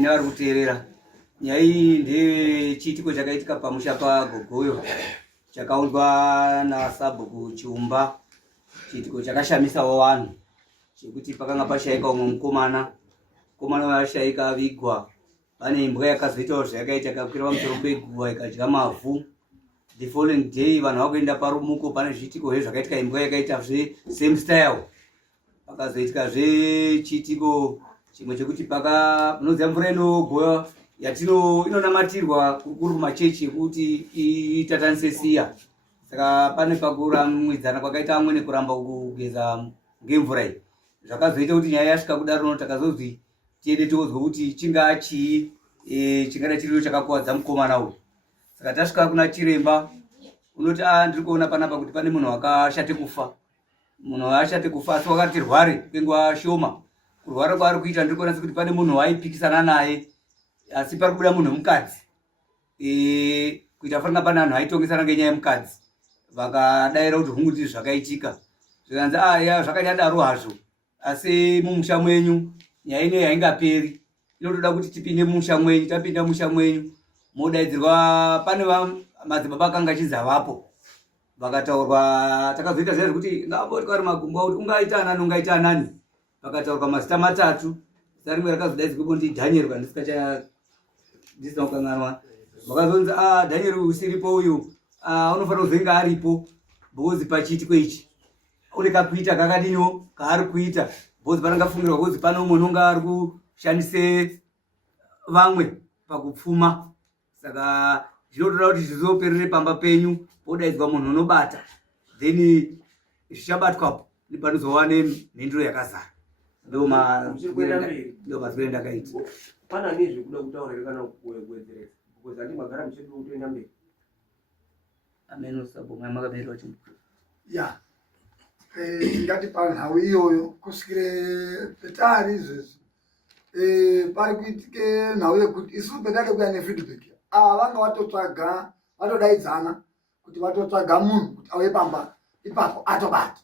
Nevari kuteerera nyaya iyi ndechiitiko chakaitika pamusha paGogoyo chakaunzwa naSabhuku Chumba. Chiitiko chakashamisawo vanhu chekuti pakanga pashaika umwe mukomana washaika avigwa. Pane imbwa yakazoitawo zvayakaita ikakwira pamusoro peguva ikadya mavhu. The following day vanhu vakuenda parumuko, pane zviitiko zvakaitika imbwa yakaita same style. Pakazoitika chiitiko chimwe chekuti unoziva mvura inogoya inonamatirwa kuri kumachechi yekuti itatanise siya. Saka pane pakuramwidzana kwakaita amwe nekuramba kugeza ngemvura iyi. Zvakazoita kuti nyaya yasvika kudaro takazozwi tiende tozwa kuti chingaa chii chingada chiriyo chakakuwadza mukomana uyu. Saka tasvika kuna chiremba, unoti ndiri kuona panapa kuti pane munhu wakashate kufa. Munhu ashate kufa asi wakati rware kwenguva shoma. Kurwara kwaari kuita ndiri kuona kuti pane munhu waipikisana naye asi pari kubuda munhu mukadzi. Kuita fanira pane vanhu aitongesana ngenyaya yemukadzi. Vakadayira kuti hungu ndizvo zvakaitika. Zvikanzi zvakanyadaro hazvo asi mumusha mwenyu nyaya ineyi haingaperi. Inotoda kuti tipinde mumusha mwenyu. Tapinda mumusha mwenyu modaidzirwa pane madzibaba akanga achinzi avapo. Vakataurwa takazoita zviya zvekuti ngamboti kwari magumbo kuti ungaita anani. Vakataurwa mazita matatu. Zita rimwe rakazodaidzirwa kuti Daniel ndisina kukanganwa. Vakazonzi Daniel usiripo uyu unofanira kuzenga aripo bhozi pachiitiko ichi. Une kakuita kakadiniwo kaari kuita. Bhozi panangafungirwa kuti pane umwe unonga ari kushandise vamwe pakupfuma. Saka zvinotoda kuti zvizoperere pamba penyu podaidzwa munhu unobata. Then zvichabatwapo panozova nemhinduro yakazara. Ndo mazwire ndakaita. Pana nezve kuda kutaura kana kuwedzeresa. Because andi magara muchedu utoenda mberi. Ameno sabo makamera wachimbu. Ya. Ngati panhau iyoyo kusvikire petari izvezvi. Pari kuitike nhau yekuti isu petade kuya nefeedback. Vanga vatotsvaga, vatodaidzana kuti vatotsvaga munhu kuti auye pamba ipapo atobata.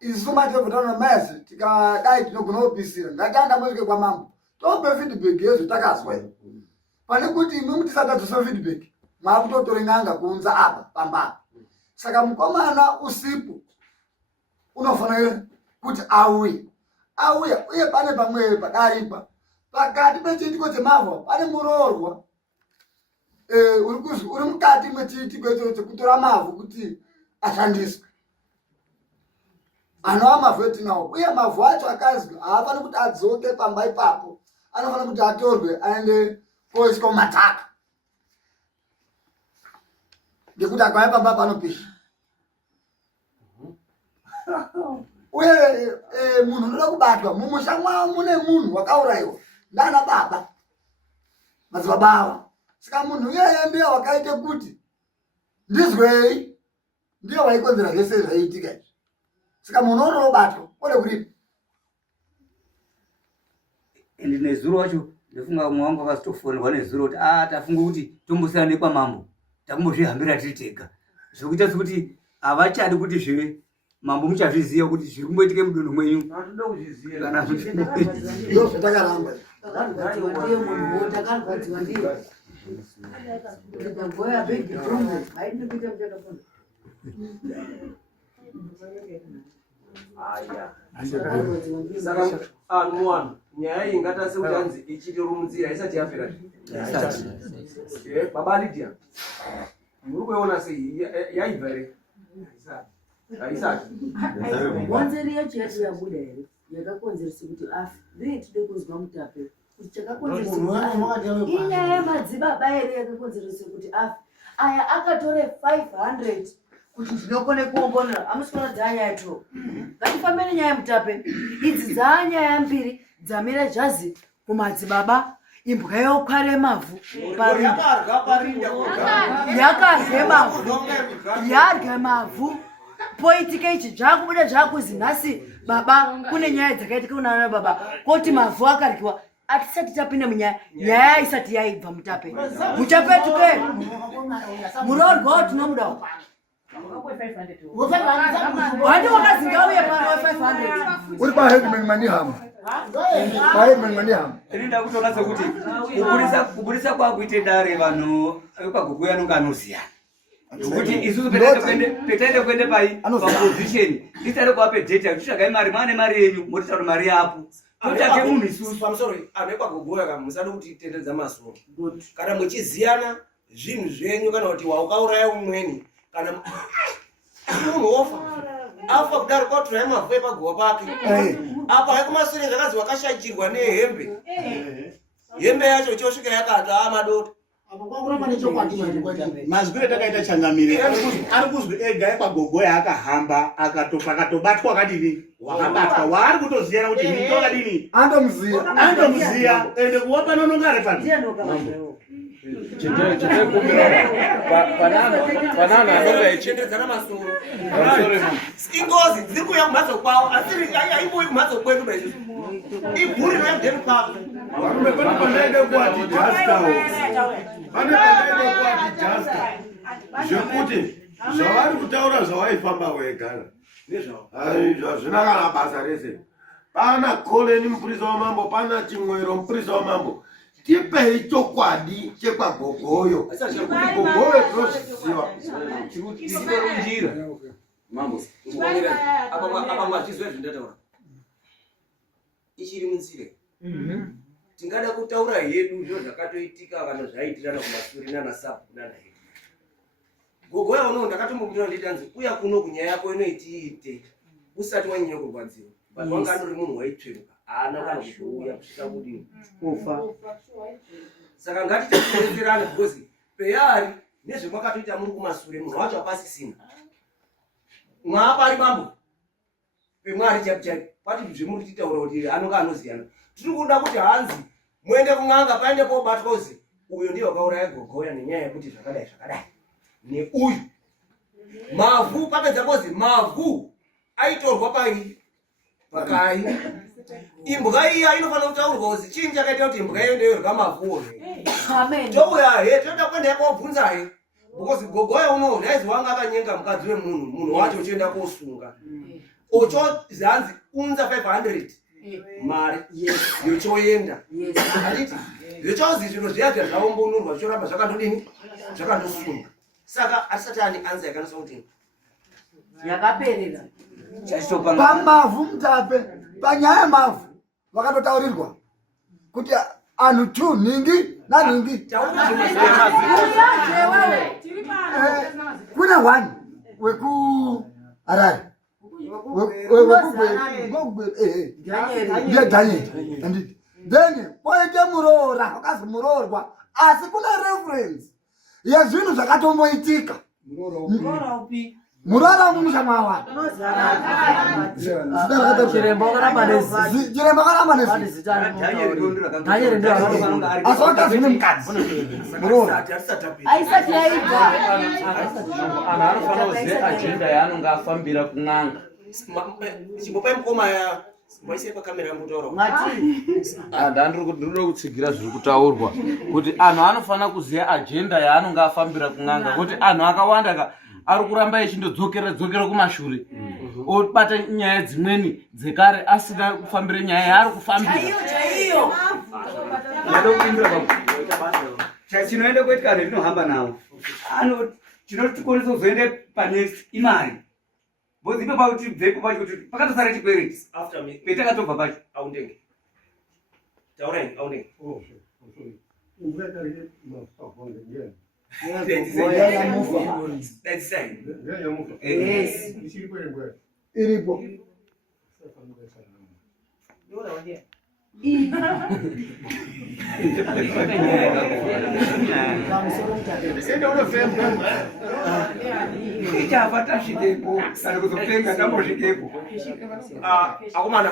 Isu madhokodheya namazi tikadai tinogona kupisira. Ngatianda mosvike kwamambo. Tope feedback yezvo takazwa. Pane kuti imwe mutisatadzosa feedback. Mwakutotore n'anga kuunza apa pamba. Saka mukomana usipo unofanira kuti auye uye pane pamwe padaripa pakati pechiitiko chemavha pane muroorwa uri mukati mechiitiko icho chekutora mavhu kuti ashandiswe. Anova mavhu etinawo uye mavhu acho akazwi haafani kuti adzoke pamba ipapo, anofanira kuti atorwe aende koiswa mumataka ngekuti akauya pamba panopisha. Uye munhu unoda kubatwa mumusha mwawo mune munhu wakaurayiwa ndana baba madzibaba ava. Saka munhu iyeye ndiye wakaite kuti ndizwei, ndiye waikonzera zvese zvaiitika izvi. Saka munhu unobatwa ode kuripa. Ende nezuro wacho ndofunga mumwe wangu akazotofonerwa nezuro kuti tafunga kuti tombosiyana nekwamambo takumbozvihambira tiri tega. Zvokuita sekuti havachadi kuti zvive mambo muchazviziva kuti zviri kumboitike mudunhu mwenyu. Hatoda kuzviziva. Kana Ndizvo zvatakaramba. Saka mwana nyaya iyi ngatase kuti anzi ichitorumunzira isati yapera. Baba Lydia. Muri kuona sei yaibva ere? Haisati. Wanzeri yacho yati yabuda ere yakakonzeresa kuti afi. Ndiri tide kuzwa Mutape kuti chakakonzeresa inyaya yemadzibaba ere yakakonzeresa kuti afi. Aya akatore 500 kuti ndinokone kuongorora amuswera dzanyaya to. Ngatifambe nenyaya yemutape. Idzi dzanyaya mbiri dzamira jazi kumadzibaba. Imbwa yokware mavhu yarya mavhu poitika ichi zvakubuda zvakuzi nhasi baba kune nyaya dzakaitika kunana baba koti mavhu akaryiwa atisati tapinda munyaya isati yaibva mutape muchapetuke murorwa tinomuda wandi wakazinga uye pano 500 uri pahedman manihama pahedman manihama rinda kutoona sekuti kuburisa kwakuite dare vanhu vepagugu anonga anoziyana kuti isusu petaende kuende paposition tisare kuvape data kutsvagai mari mane mari yenyu motisauri mari yapo totsvake munhu isusu pamusoro anekwagogoya musade kuti tendedza masoro kana muchiziyana zvinhu zvenyu kana kuti waukauraya umweni kana munhu afa kudaro kwatora mavhu epagowa pake apa haikumasure zvakazi wakashajirwa nehembe hembe yacho chosvika yakata amadota mazwire takaita changamire ari kuzwi ega ekwagogoya akahamba akatobatwa akadini wakabatwa waari kutoziyana kuti mito akadini andomuziya ende kuwa pano nongare pano panana anonga echendedzana masoro ingozi dziri kuuya kumhatso kwavo asi aimbouyi kumhatso kwedu baizvizvi ibhuri royabdeni kwavo varume pane pandaide kuati jasta zvekuti zvavari kutaura zvawaifamba wegara hazvina kana basa rese pana koleni mupurisa wamambo pana chimwero mupurisa wamambo tipei chokwadi chekwagogoyo kuti gogoyo tinozviziva isitorunjira mambo apa mwachizwa zvindataura ichiri munzire tingada kutaura hedu zvo zvakatoitika kana zvaitirana kumasuri nanasabu nanahedu gogoya uno ndakatombopinda nditanzi uya kuno kunyaya yako inoitiite usati wanyanya kurwadziwa but wanga andori munhu waitsveruka haana kana kuzouya kusvika kudini kufa saka ngatitidetserane because peyari nezvemwakatoita muri kumasure munhu wacho hapasisina mwaapari bambo pemwari chaipo kwati zvemuri titaura kuti anonga anoziyana tiri kuda kuti hanzi muende kun'anga paende pobatwa uzi uyo ndiye wakauraya gogoya nenyaya yekuti zvakadai neuyu mavhu papedza pozi mavhu aitorwa pakai imbwa iya inofanira kutaurwa uzi chii chakaita kuti imbwa iyo ndeyorwa mavhuo touyahe toda kuenda kobvunzahe because gogoya uno nhaizi wanga akanyenga mukadzi wemunhu wacho uchienda kosunga ochozi hanzi unza 500 mari yochoenda anditi yochozi zviro zviya zvaombonurwa zvichoramba zvakandodini zvakandosunga saka asati ani anza yakanasa kuti yakaperera pamavhu mutape panyaya mavhu vakatotaurirwa kuti anhu 2 ningi naningi kuna 1 weku Harare Daniel then poite murora wakazi murorwa asi kuna reference yazvinhu zvakatomboitika murora mumushamwawa chirembo karamba nezi asakazvine mukadzi murora aisati yaibva ana anofanira kuziva ajenda yaanonga afambira kun'anga chimbopai mukoma mwaisei pakamera yambotaura ndandiri kutsigira zviri kutaurwa kuti anhu anofanira kuziva ajenda yaanonga afambira kun'anga kuti anhu akawanda ari kuramba echindodzokera kumashure obata nyaya dzimweni dzekare asina kufambira nyaya yaari kufambira chinoenda kuitika ndinohamba nawo chinotikonesa kuzoende panext imari bozi ipo pauti bvepo pacho kuti pakatosara chikwereti petakatobva pacho aundenge taurai aundenge iripo ichafa tasvikepo kana kuzopenga tambosvikepo akomana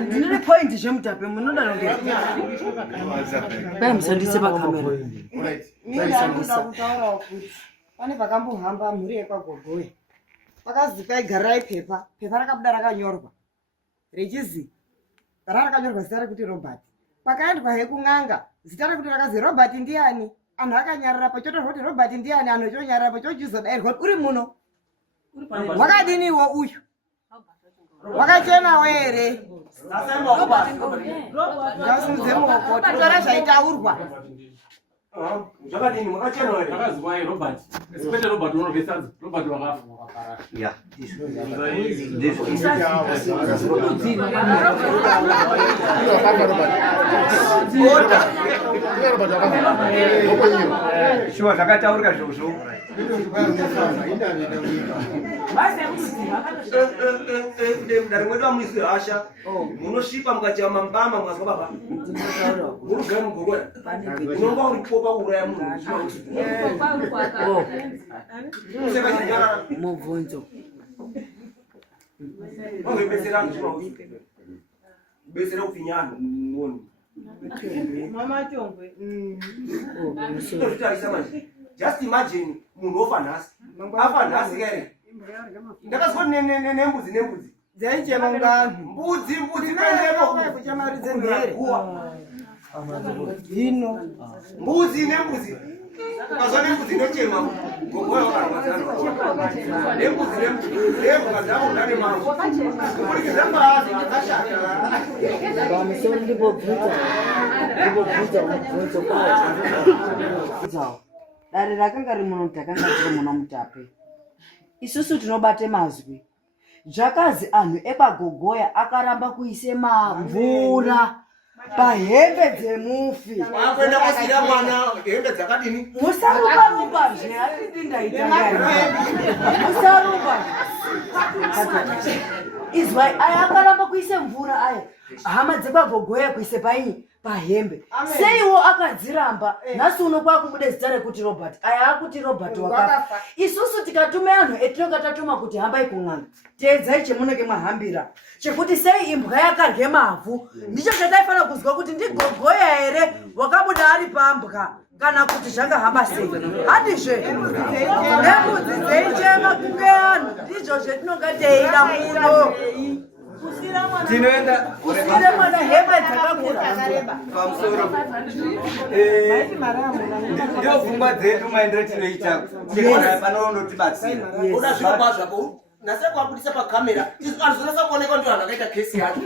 ndine point zvemutape munoda nonge. 5 musandise pakamera. pane pakambohamba mhuri yekwagogoya pakazi paigarirai pepa rakabuda rakanyorwa rechizi rakanyorwa zita rekuti Robert. Pakaendwa hekun'anga zita rekuti rakazi Robert ndiani, anhu akanyarara pachotorwa kuti Robert ndiani, anhu echonyarara pachochizodairwa kuti uri muno wakadiniwo uyu wakachenawo here ngasimudze muoko titora zvaitaurwa zvakadini mwakachena here akazwai Robert kwete Robert unovesadza Robert wakafa ya shuwa zvakataurika zvozvo mudare mwedu amuisi hasha munosvipa mukachama mubama mwazwa baba murugara mugogoya unonga uripo pauraya munhu mubvunzo ongebetsera besera upfinyano munhu mamatongwe tozvitarisa manje just imagine munhu ofa nhasi afa nhasi kere ndakazwa nembudzi dzaichema nganhu mbudzi pendepo kuchamaridze mhere hino mbudzi nembudzi ukazwa nembudzi inochema gogoya wakarwadzana nembudzi nemukadzakudane mavo kuburikidza mbaazi akashata pamusoro ndibobvudza mubvunzo kwawo dare rakanga rimuno takanga tiri muna Mutape. Isusu tinobate mazwi zvakazi anhu ekwagogoya akaramba kuise mvura pahembe dzemufi wakwenda kusira mwana hembe dzakadini musarumba zve atiti ndaita musarumba izwai aya akaramba kuise mvura aya hama dzekwagogoya kuise painyi pahembe seiwo akadziramba nhasi uno kwakubude zita rekuti Robert aya akuti Robert wakafa. Isusu tikatume anhu etinonga tatuma kuti hambai kun'anga teedzai chemunenge mwahambira chekuti sei imbwa yakarye mavhu ndicho chataifanira kuzwa kuti ndigogoya here wakabuda ari pambwa kana kuti zvangahamba sei handizve nembudzi dzeichema kunge anhu ndizvo zvetinonga teida muno tinoenda kusire mwana hembe dzakakura pamusoro ndio pfungwa dzedu maendero tinoita panonotibatsira oda zviro kwazvapo nasekwabudisa pakamera azonasa kuonekwa ndio anhu akaita kesi yacho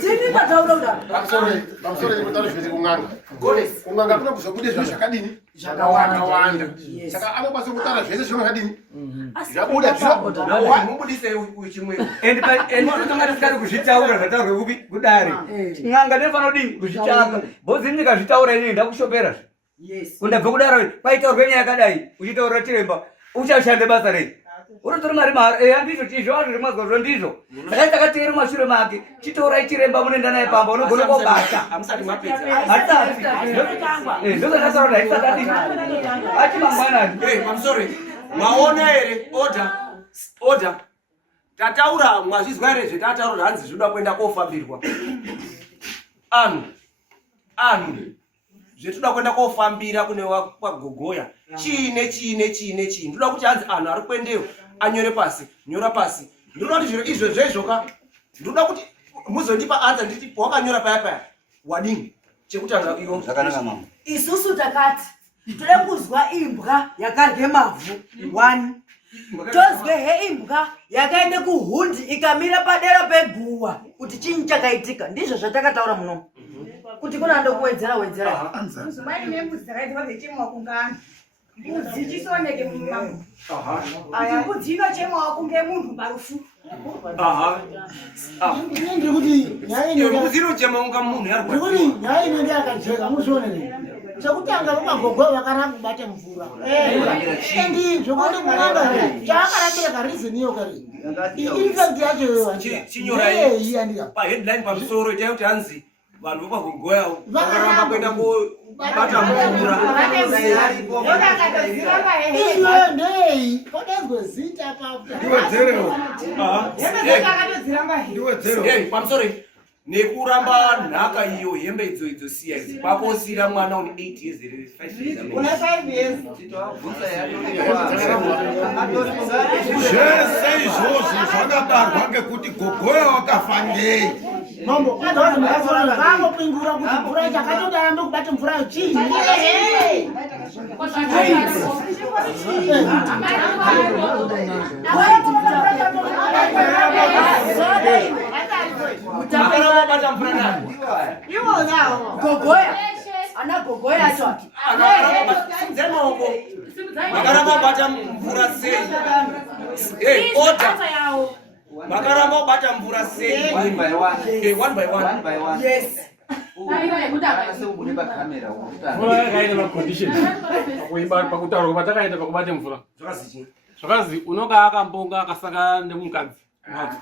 tini pataura kuda pamusoro chekutaura zvese kung'anga kung'anga kuna kuzobude zviro zvakadini zvakawanda saka anokwanisa kutaura zvese zvinongadini zvabuda mubudise uyu chimwe tonga tisikari kuzvitaura zvataurwe kupi kudare n'anga ndinofanira kudini kuzvitsvaka bhozi nyika zvitaura inini ndakushopera undabva kudaro kwaitaurwe nyaya yakadai uchitaurira chiremba uchashande basa rei unotora mari handizvo tizvo azvo zvemazwa zvo ndizvo saka takateere mashure make chitourai chiremba munoenda naye pamba unogona kobata hamusati mapedza ndozvatataura haisakadini achi mangwanani pamusori mwaona here oda tataura mwazvizwa here zvetataura hanzi zvinoda kuenda kofambirwa anhu zvetoda kuenda kofambira kune kwagogoya chiine ndoda kuti hanzi anhu ari kuendeyo anyore pasi nyora pasi ndoda kuti zviro izvo zvezvoka ndoda kuti muzondipa anza nditi wakanyora paya wadini chekuti anhu akiyo zvakanaka mama isusu takati tode kuzwa imbwa yakarye mavhu 1 tozwe he imbwa yakaende kuhundi ikamira padera peguwa kuti chinyi chakaitika ndizvo zvatakataura muno kuti kuna ndo kuwedzera muzomai nembudzi dzakaitwa dzechemwa kungana mbudzi chisoneke mumambo mbudzi inochemwawo kunge munhu parufu ndikuti mbudzi inochema unga munhu yarikuti nyaya inenge yakajeka muzvionere chekutanga vamagogoya vakaramba kubate mvura endi zvokuti kun'anga chaakarambira kariziniyo kari infect yacho chinyorai paheadline pamusoro itai kuti hanzi vanhu vekwagogoya vakaramba kuenda kobata mvura izvo ndei podenzwe zita pamusoro nekuramba nhaka iyo hembe idzo siya idzi kwakosira mwana une 8 years 5 years Una 5 years. zvese izvozvo zvakabarwa ngekuti gogoya wakafa ngei. Mambo, vangopingura kuti mvura chakatoda arambe kubata mvura chii. Gogoya. Ana gogoya acho. makaramba bata mvura sei? Makaramba bata mvura sei? One by one. One by one. One by one. Yes. Mvura yakaita maconditions pakutaura kuti takaita pakubate mvura zvakazi unonga akambonga akasaka nemukadzi mhatso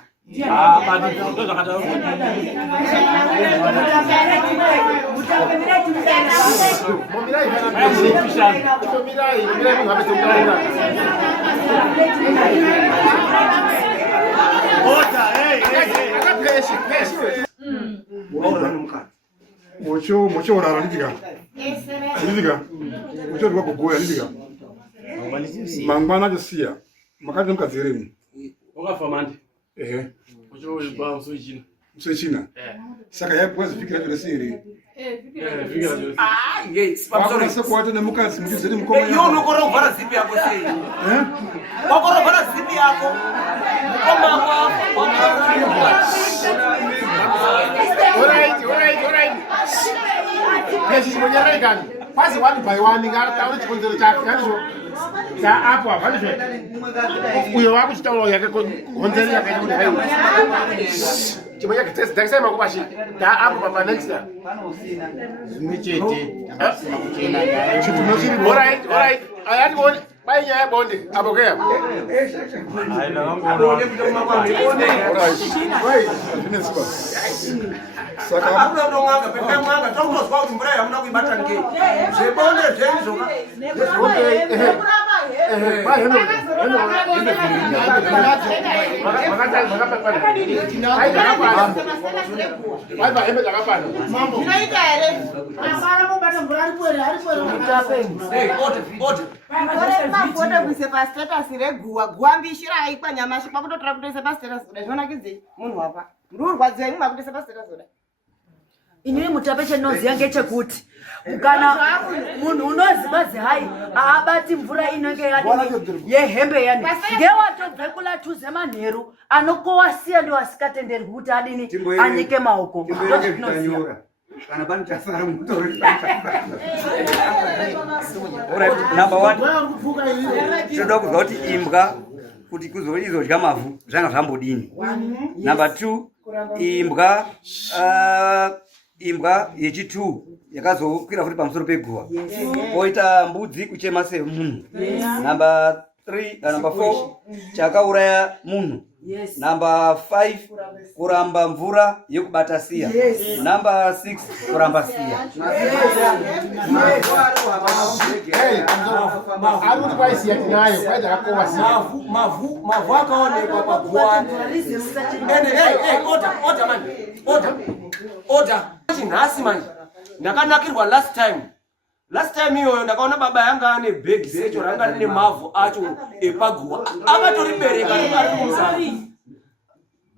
mochiorara ndidika mochiorwa kugoya ndidika mangwana achosiya makati nemukadzi eremu wakafa mande ehe uchoiba musoichina musoichina saka yaipwa zvikira zvose here sekuwata nemukadzi muchizeri Iyo unokorera kuvhara zipi yako sei? Wakorera kuvhara zipi yako? Alright. Quase one by one, ngataura chikonzero chake kanizvo apo apanizvo uyo wakuchitaura yakakonzero yakaita kuti hai chimwe chake takisema kubashi da apo papa next year zvimuchete alright ayati bone bai nyaya bonde apo kaya Saka hakuna ndonganga pepe mwanga tongozwa kuti mvura yamuna kuibata ngei. Zvebonde zvenizvo. kuise pastatus reguwa guwa mbishira aikwa nyamashi kwakutotora kutoisa pastatus kudai zvionakidze munhu wapa ndurwadzei mumwe kutoisa pastatus kudai. Inini mutape chendinoziva ngechekuti kana munhu unoziva hai haabati mvura inenge yehembe yani ngewatobve kulatuze manheru anokowasiya ndo asikatenderwi kuti adini anyike maoko kana pani chasara mutori number 1 toda kuzwa kuti imbwa kuti kuzodya mavhu zvanga zvambodini. Number 2 imbwa yechi2 yakazokwira futi pamusoro peguva poita mbudzi kuchema semunhu. Number 4 chakauraya munhu. Number 5 kuramba mvura yekubata siya. Number 6 kuramba siya. aruri kwaisiya tinayo kwaita kakowa siya Mavu akaonekwa paguwa. Order. Chinhasi manje. Ndakanakirwa last time iyoyo ndakaona baba yanga ane bag secho ranga rine mavhu acho epaguwa. Akatoribereka ari kumuzana.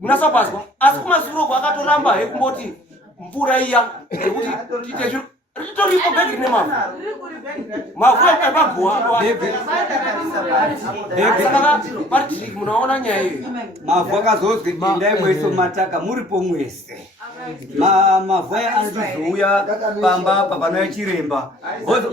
Munasapazwa asi kumasuro kwakatoramba hekumboti mvura iya yekuti tite ritoripo bag rine mavhu epaguwa. Pariti munaona nyaya iyo. Mavhu akazozwi dindai mwese mumataka muripo mwese. Mavhu aya anozouya pamba papanoya chiremba.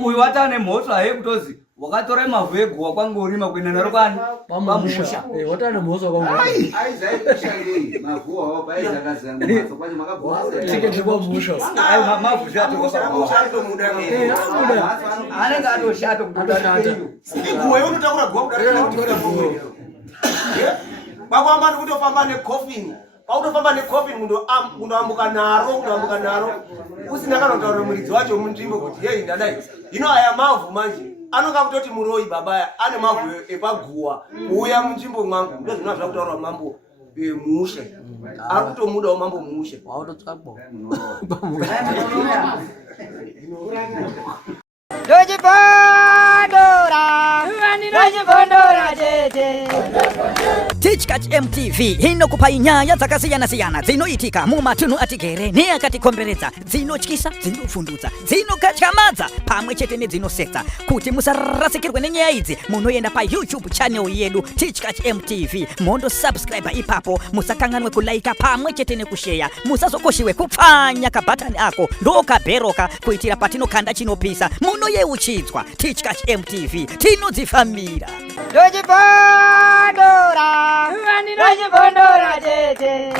Uyu watane mhosva yekutozi wakatora mavhu eguwa kwangorima kuenda naro kwani pamusha. Watane mhosva kwangorima. Aizaishandei mavhu awo paizakaza mhatso kwacho makabvisa. Tiketi kwa musha. Ai mavhu zvato anenge atoshata kutoshata. Iguwa unotaura guwa kudarika kutora mumwe. Bakwamba ndikutofamba necoffin. Pautofamba necoffin munhu ambuka naro usina kana kutaura muridzi wacho munzvimbo kuti hey ndadai. Hino aya mavhu manje anonga kutoti muroi babaya ane mavhu epaguwa kuuya munzvimbo mwangu ndozvino zvakutaura mambo musha. akutomudawo mambo muushe Teachcat MTV inokupa inyaya dzakasiyana-siyana dzinoitika mumatunhu atigere neakatikomberedza, dzinotyisa, dzinofundutsa, dzinokatyamadza pamwe chete nedzinosetsa. Kuti musarasikirwe nenyaya idzi, munoenda paYouTube channel yedu Teachcat MTV, mondo subscribe ipapo, musakanganwe kulaika pamwe chete nekushare, musazokoshiwe kupfanya kabhatani ako ndokabheroka kuitira patinokanda chinopisa munoyeuchidzwa. Teachcat MTV tinodzifambira. Dojibondora, dojibondora tete.